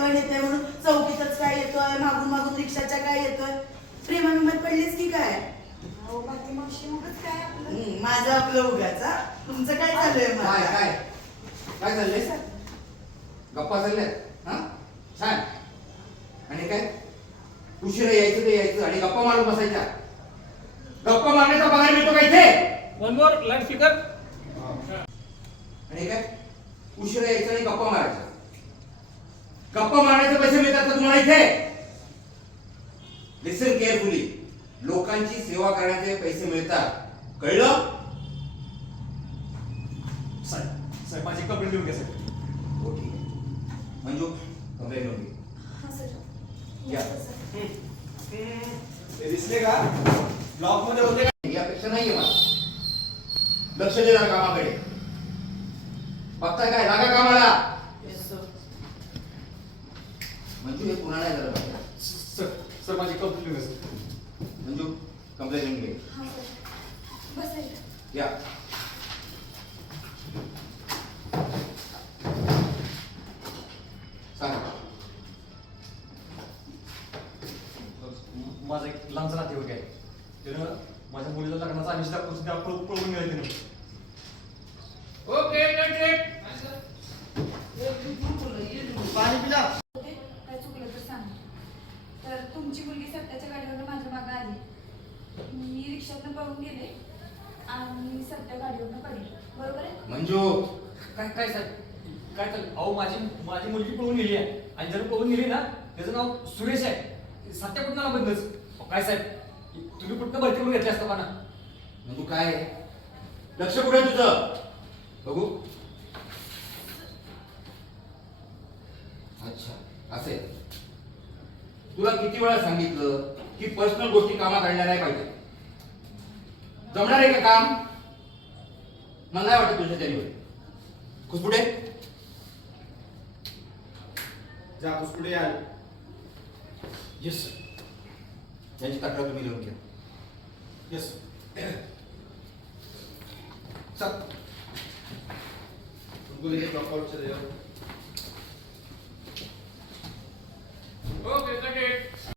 येतोय नेते म्हणून चौकीतच काय येतोय? मागून मागून रिक्षाच्या काय येतोय? प्रेमाविमात पडलीस की काय? अहो बाकी मावशी उगाच काय आपलं? हम्म, माझं आपलं उगाचा तुमचं काय चालू आहे काय? काय? काय चाललंय? सर गप्पा चालल्यात? हा? छान. आणि काय? उशिरा यायचं ते यायचं आणि गप्पा मारत बसायच्या. गप्पा मारण्याचा पगार मिळतो का इथे? One more light speaker. आणि काय? उशिरा यायचं आणि गप्पा मारायच्या. गप्पा मारण्याचे पैसे मिळतात का तुम्हाला इथे? लिसन केअरफुली लोकांची सेवा करण्याचे पैसे मिळतात. कळलं? साहेब साहेब माझी कपडे लिहून घ्या साहेब. हो ठीक आहे. मंजू कंप्लेंट नोंद घे. हा सर. या. हो. ते दिसले का? ब्लॉकमध्ये होते का? यापेक्षा नाहीये मला. लक्ष देणार कामाकडे. बघताय काय? लागा नाही झालं? पाहिजे सर सर माझी कपडे लिहून घ्या सर मंजू कंप्लेंट हा या. माझा एक लांबचा नातेवाईक आहे. त्यानं माझ्या मुलीला लग्नाचा आमिष दाखवून दाखवून पळवून गेलं त्यानं ओके पाणी पिला. तुमची मुलगी सत्याच्या गाडीवर माझ्या मागं आली. मी रिक्षातनं पळून गेले आणि सत्या गाडीवरनं पडले. बरोबर आहे? मंजू! काय काय साहेब काय चाललं? अहो माझी माझी मुलगी पळून गेली आहे. आणि जर पळून गेली ना त्याचं नाव सुरेश आहे. सत्या कुठं नाव बदलच? काय साहेब? तुम्ही कुठं भरती करून घेतली असतं का ना मंजू काय? आहे? लक्ष कुठे आहे तुझं? बघू. अच्छा असे. तुला किती वेळा सांगितलं की पर्सनल गोष्टी कामात आणल्या नाही पाहिजे जमणार आहे का काम? मला नाही वाटत तुझ्या तरी खुसपुडे जा पुढे याल येस यांची तक्रार तुम्ही लिहून घ्या. येस चल. चले जाओ